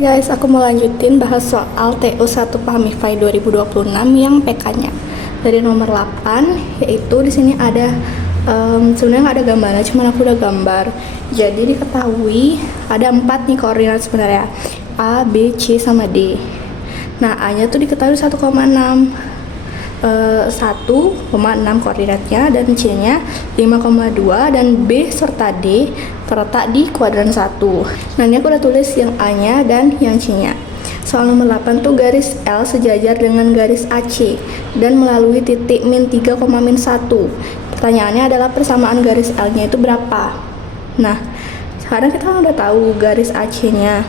Guys, aku mau lanjutin bahas soal TU1 PAMIFAI 2026 yang PK-nya dari nomor 8, yaitu di sini ada sebenarnya nggak ada gambarnya, cuman aku udah gambar. Jadi diketahui ada 4 nih koordinat sebenarnya, A, B, C, sama D. Nah, A-nya tuh diketahui 1,6 koordinatnya, dan C-nya 5,2, dan B serta D terletak di kuadran 1. Nah, ini aku udah tulis yang A-nya dan yang C-nya. Soal nomor 8 tuh garis L sejajar dengan garis AC dan melalui titik min 3, min 1. Pertanyaannya adalah persamaan garis L-nya itu berapa? Nah, sekarang kita udah tahu garis AC-nya.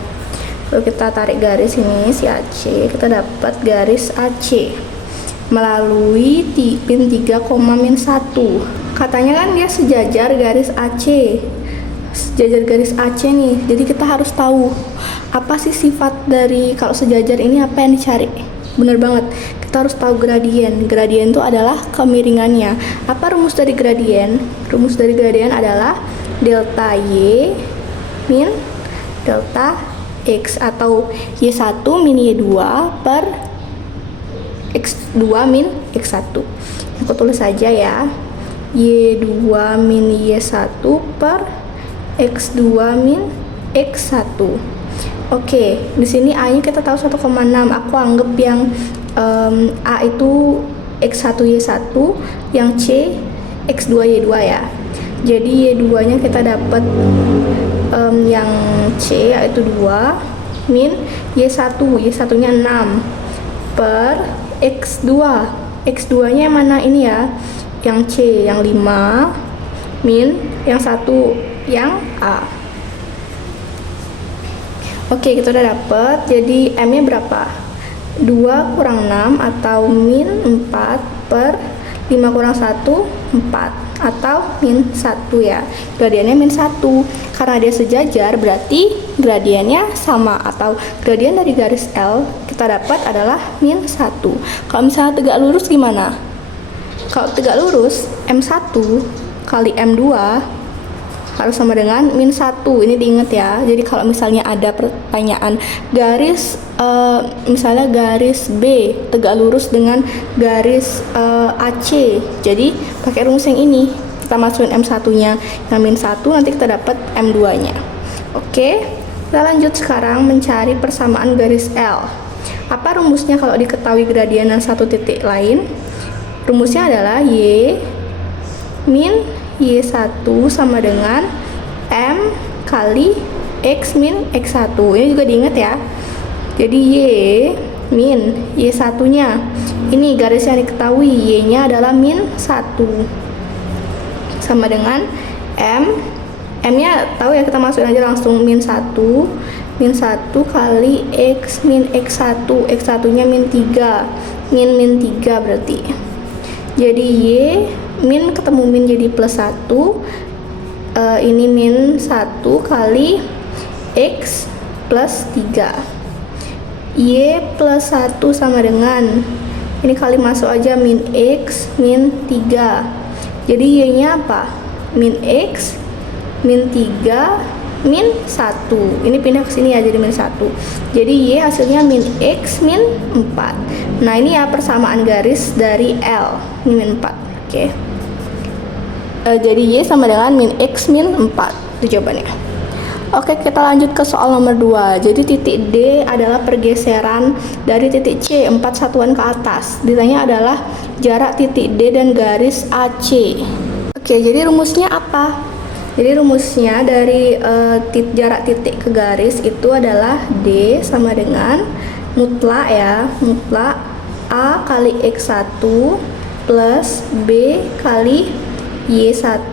Kalau kita tarik garis ini, si AC, kita dapat garis AC melalui min 3, min 1. Katanya kan dia sejajar garis AC, sejajar garis AC nih. Jadi kita harus tahu apa sih sifat dari kalau sejajar ini, apa yang dicari. Bener banget, kita harus tahu gradien. Gradien itu adalah kemiringannya. Apa rumus dari gradien? Rumus dari gradien adalah delta Y min delta X, atau Y1 min Y2 per X2 min X1. Aku tulis saja ya, Y2 min Y1 per X2 min X1. Oke, di sini A-nya kita tahu 1,6. Aku anggap yang A itu X1 Y1, yang C X2 Y2 ya. Jadi Y2-nya kita dapat yang C yaitu 2 min Y1, Y1-nya 6 per X2. X2-nya mana ini ya? Yang C yang 5 min yang 1 yang A. Oke, kita udah dapet. Jadi M-nya berapa? 2 kurang 6 atau min 4 per 5 kurang 1, 4, atau min 1 ya. Gradiennya min 1. Karena dia sejajar, berarti gradiennya sama, atau gradien dari garis L kita dapat adalah min 1. Kalau misalnya tegak lurus gimana? Kalau tegak lurus, M1 kali M2 harus sama dengan min 1. Ini diingat ya. Jadi kalau misalnya ada pertanyaan garis misalnya garis B tegak lurus dengan garis AC, jadi pakai rumus yang ini, kita masukin M1-nya yang min 1, nanti kita dapat M2-nya. Oke, kita lanjut sekarang mencari persamaan garis L. Apa rumusnya kalau diketahui gradien dan satu titik lain? Rumusnya adalah Y min Y1 sama dengan M kali X min X1. Ini juga diingat ya. Jadi Y min Y1-nya, ini garis yang diketahui, Y-nya adalah min 1 sama dengan M-nya tahu ya, kita masukin aja langsung min 1 kali X min X1. X1-nya min 3, min 3 berarti. Jadi Y min ketemu min jadi plus 1, ini min 1 kali X plus 3. Y plus 1 sama dengan, ini kali masuk aja, min X min 3. Jadi Y nya apa? Min X min 3 min 1. Ini pindah ke sini ya, jadi min 1. Jadi Y hasilnya min X min 4. Nah, ini ya persamaan garis dari L, ini min 4. Oke. Jadi Y sama dengan min X min 4. Itu jawabannya. Oke, kita lanjut ke soal nomor 2. Jadi titik D adalah pergeseran dari titik C 4 satuan ke atas. Ditanya adalah jarak titik D dan garis AC. Oke, jadi rumusnya apa? Jadi rumusnya dari jarak titik ke garis itu adalah D sama dengan mutlak ya, mutlak A kali X1 plus B kali Y1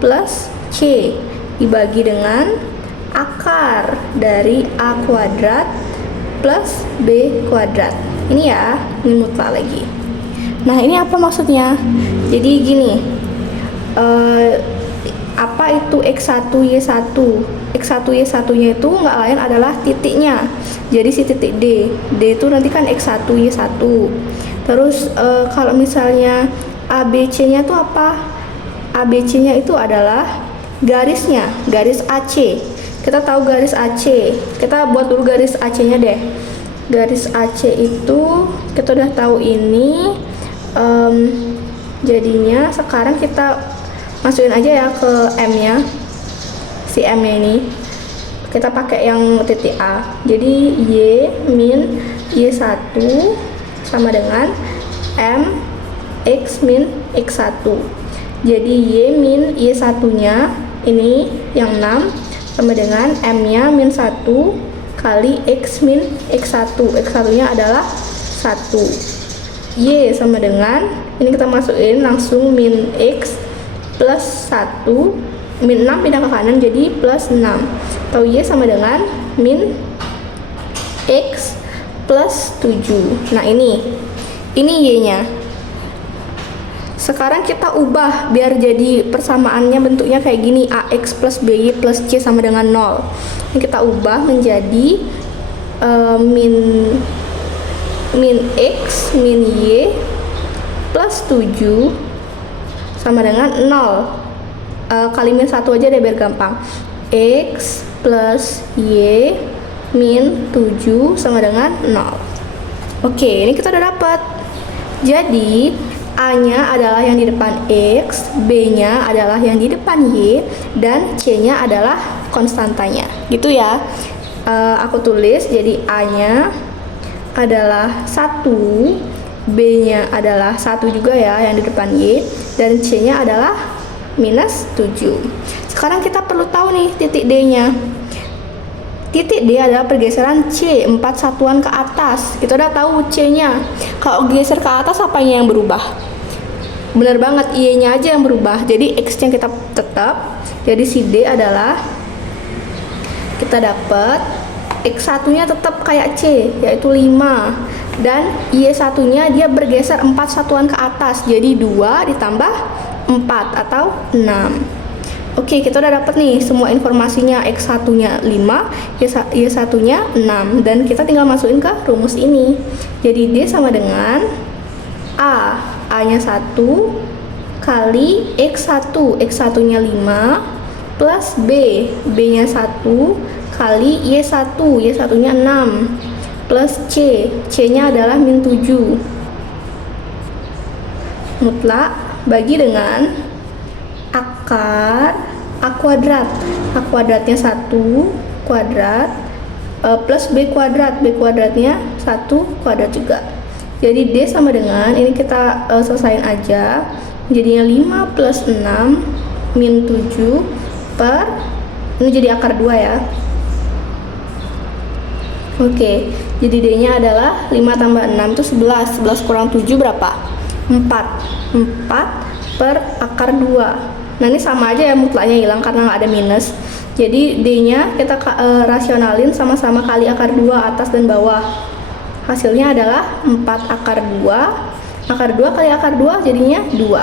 plus C dibagi dengan akar dari A kuadrat plus B kuadrat. Ini ya, ini mutlak lagi. Nah, ini apa maksudnya? Jadi gini, apa itu X1 Y1? X1 Y1-nya itu nggak lain adalah titiknya. Jadi si titik D itu nanti kan X1 Y1. Terus kalau misalnya ABC-nya itu apa? ABC-nya itu adalah garisnya, garis AC. kita tahu garis AC. Kita buat dulu garis AC-nya deh. Garis AC itu kita udah tahu ini. Jadinya sekarang kita masukin aja ya ke M-nya. Si M-nya ini kita pakai yang titik A. Jadi Y min Y1 sama dengan M X min X1. Jadi Y min Y1 nya ini yang 6 sama dengan M nya min 1 kali X min X1. X1 nya adalah 1. Y sama dengan, ini kita masukin langsung min X plus 1, min 6 pindah ke kanan jadi plus 6, atau Y sama dengan min X plus 7. Nah ini Y nya. Sekarang kita ubah biar jadi persamaannya bentuknya kayak gini, AX plus BY plus C sama dengan 0. Ini kita ubah menjadi min X min Y plus 7 sama dengan 0. Kali min 1 aja deh biar gampang. X plus Y min 7 sama dengan 0. Oke, ini kita udah dapat. Jadi A-nya adalah yang di depan X, B-nya adalah yang di depan Y, dan C-nya adalah konstantanya. Gitu ya. Aku tulis, jadi A-nya adalah 1, B-nya adalah 1 juga ya yang di depan Y, dan C-nya adalah minus 7. Sekarang kita perlu tahu nih titik D-nya. Titik D adalah pergeseran C 4 satuan ke atas. Kita udah tahu C-nya. Kalau geser ke atas apanya yang berubah? Bener banget, Y-nya aja yang berubah. Jadi X-nya kita tetap. Jadi si D adalah, kita dapat X1-nya tetap kayak C, yaitu 5. Dan Y1-nya dia bergeser 4 satuan ke atas. Jadi 2 ditambah 4 atau 6. Oke, kita udah dapat nih semua informasinya. X1-nya 5, Y1-nya 6, dan kita tinggal masukin ke rumus ini. Jadi D sama dengan A-nya 1 kali X1, X1-nya 5 plus B-nya 1 kali Y1, Y1-nya 6 plus C-nya adalah min 7 mutlak bagi dengan akar A kuadrat. A kuadratnya 1 kuadrat plus B kuadrat. B kuadratnya 1 kuadrat juga. Jadi D sama dengan, ini kita selesain aja. Jadinya 5 plus 6 min 7 per, ini jadi akar 2 ya. Oke, jadi D nya adalah 5 tambah 6 itu 11. 11 kurang 7 berapa? 4 per akar 2. Nah ini sama aja ya, mutlaknya hilang karena nggak ada minus. Jadi D-nya kita rasionalin sama-sama kali akar 2 atas dan bawah. Hasilnya adalah 4 akar 2. Akar 2 kali akar 2 jadinya 2.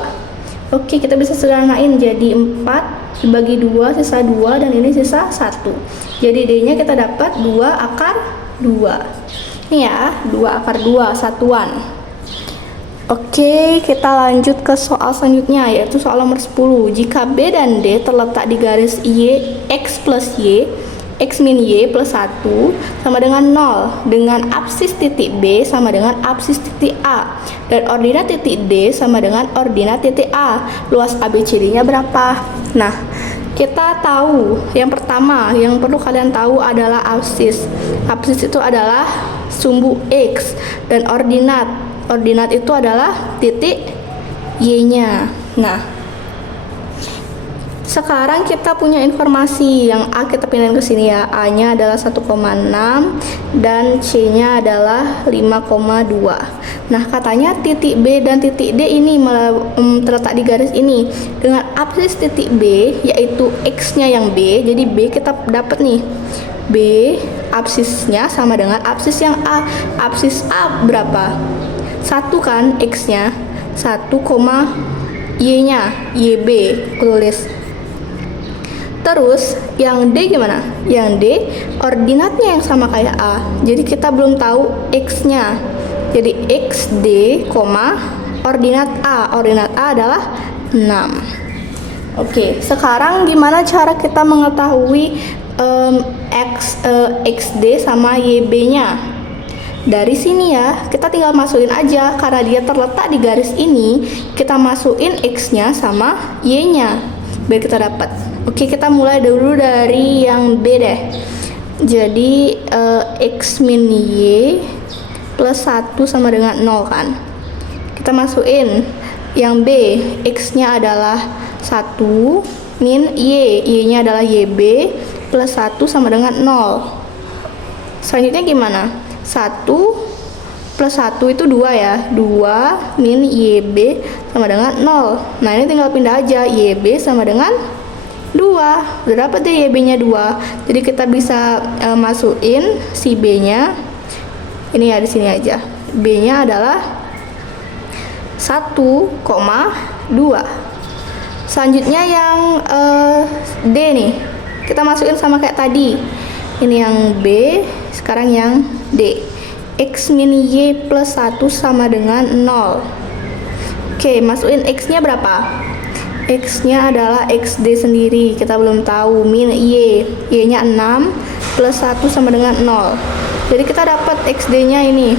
Oke, kita bisa sederhanain jadi 4 dibagi 2 sisa 2, dan ini sisa 1. Jadi D-nya kita dapat 2 akar 2. Ini ya, 2 akar 2 satuan. Oke, kita lanjut ke soal selanjutnya, yaitu soal nomor 10. Jika B dan D terletak di garis Y, X plus Y, X min Y plus 1 sama dengan 0, dengan absis titik B sama dengan absis titik A, dan ordinat titik D sama dengan ordinat titik A. Luas ABCD-nya berapa? Nah, kita tahu, yang pertama yang perlu kalian tahu adalah absis. Absis itu adalah sumbu X, dan ordinat itu adalah titik Y-nya. Nah, sekarang kita punya informasi yang A kita pindahin ke sini ya. A-nya adalah 1,6 dan C-nya adalah 5,2. Nah, katanya titik B dan titik D ini terletak di garis ini dengan absis titik B, yaitu X-nya yang B. Jadi B kita dapat nih, B absisnya sama dengan absis yang A. Absis A berapa? 1 kan, X-nya 1, Y-nya YB tulis. Terus yang D gimana? Yang D ordinatnya yang sama kayak A, jadi kita belum tahu X-nya. Jadi XD, ordinat A. Ordinat A adalah 6. Oke, sekarang gimana cara kita mengetahui XD sama YB-nya. Dari sini ya, kita tinggal masukin aja karena dia terletak di garis ini, kita masukin X-nya sama Y-nya biar kita dapat. Oke, kita mulai dulu dari yang B deh. Jadi X min Y plus 1 sama dengan 0 kan. Kita masukin yang B, X-nya adalah 1 min Y, Y-nya adalah YB plus 1 sama dengan 0. Selanjutnya gimana? 1 plus 1 itu 2 ya, 2 min YB sama dengan 0. Nah ini tinggal pindah aja, YB sama dengan 2. Udah dapet deh YB nya 2. Jadi kita bisa masukin si B nya ini ya, di sini aja. B nya adalah 1,2. Selanjutnya yang D nih, kita masukin sama kayak tadi. Ini yang B, sekarang yang D. X min Y plus 1 sama dengan 0. Oke, masukin X nya berapa? X nya adalah XD sendiri, kita belum tahu. Min Y, Y nya 6 plus 1 sama dengan 0. Jadi kita dapat XD nya ini.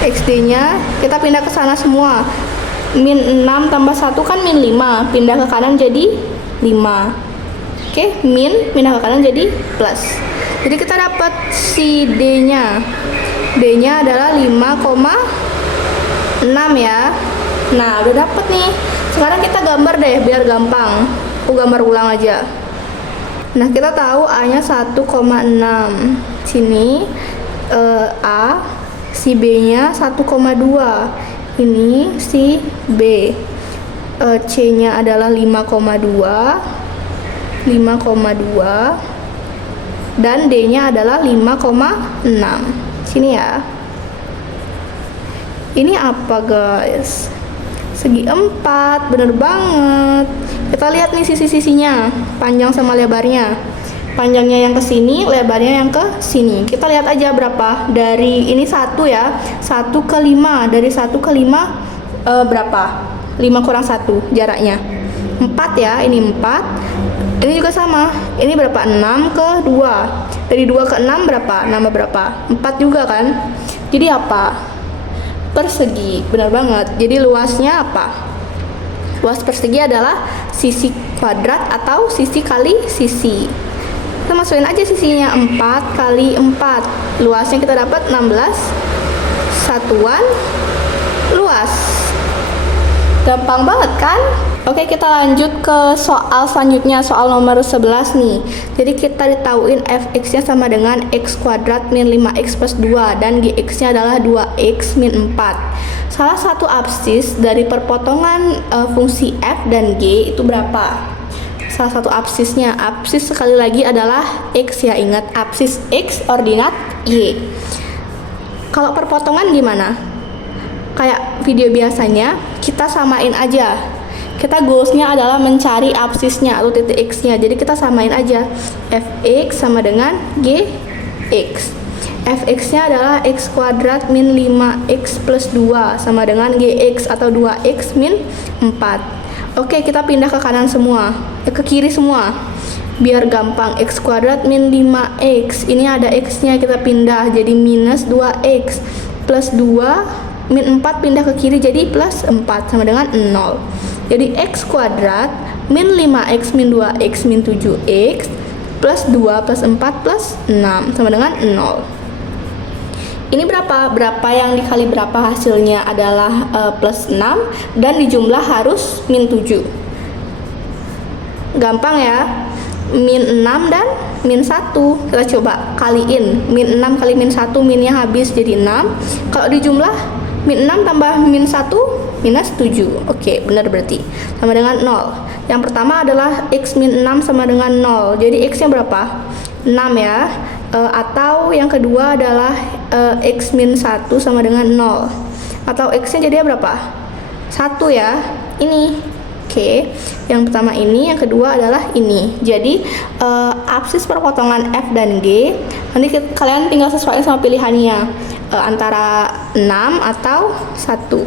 XD nya kita pindah ke sana semua. Min 6 tambah 1 kan min 5, pindah ke kanan jadi 5. Oke, min pindah ke kanan jadi plus. Jadi kita dapat si D nya. D nya adalah 5,6 ya. Nah, udah dapet nih. Sekarang kita gambar deh biar gampang. Aku gambar ulang aja. Nah, kita tahu A nya 1,6. Sini A, si B nya 1,2. Ini si B. C nya adalah 5,2 dan D nya adalah 5,6. Sini ya. Ini apa guys? Segi 4, bener banget. Kita lihat nih sisi-sisinya, panjang sama lebarnya. Panjangnya yang ke sini, lebarnya yang ke sini. Kita lihat aja berapa. Dari ini 1 ya, 1 ke 5. Dari 1 ke 5 berapa? 5 kurang 1 jaraknya 4 ya, ini 4. Ini juga sama, ini berapa? 6 ke 2. Dari 2 ke 6 berapa? Nambah berapa? 4 juga kan. Jadi apa? Persegi, benar banget. Jadi luasnya apa? Luas persegi adalah sisi kuadrat atau sisi kali sisi. Kita masukin aja sisinya, 4 kali 4. Luasnya kita dapat 16 satuan luas. Gampang banget kan? Oke, kita lanjut ke soal selanjutnya, soal nomor 11 nih. Jadi kita ditauin fx-nya sama dengan x kuadrat min 5x plus 2 dan gx-nya adalah 2x min 4. Salah satu absis dari perpotongan fungsi f dan g itu berapa? Salah satu absisnya, absis sekali lagi adalah x ya, ingat absis x ordinat y. Kalau perpotongan gimana? Kayak video biasanya, kita samain aja. Kita goalsnya adalah mencari absisnya atau titik x-nya. Jadi kita samain aja, fx sama dengan gx. Fx-nya adalah x kuadrat min 5x plus 2 sama dengan gx atau 2x min 4. Oke, kita pindah ke kanan semua, ke kiri semua. Biar gampang, x kuadrat min 5x. Ini ada x-nya, kita pindah jadi minus 2x. Plus 2, min 4 pindah ke kiri jadi plus 4 sama dengan 0. Jadi x kuadrat min 5x min 2x min 7x plus 2 plus 4 plus 6 sama dengan 0. Ini berapa? Berapa yang dikali berapa hasilnya adalah plus 6 dan dijumlah harus min 7. Gampang ya. Min 6 dan min 1. Kita coba kaliin. Min 6 kali min 1, minnya habis jadi 6. Kalau dijumlah min 6 tambah min 1 minus 7. Oke, benar berarti. Sama dengan 0. Yang pertama adalah x min 6 sama dengan 0. Jadi x-nya berapa? 6 ya. Atau yang kedua adalah x min 1 sama dengan 0. Atau x-nya jadi berapa? 1 ya. Ini. Oke. Yang pertama ini, yang kedua adalah ini. Jadi absis perpotongan f dan g nanti kalian tinggal sesuaikan sama pilihannya, antara 6 atau 1.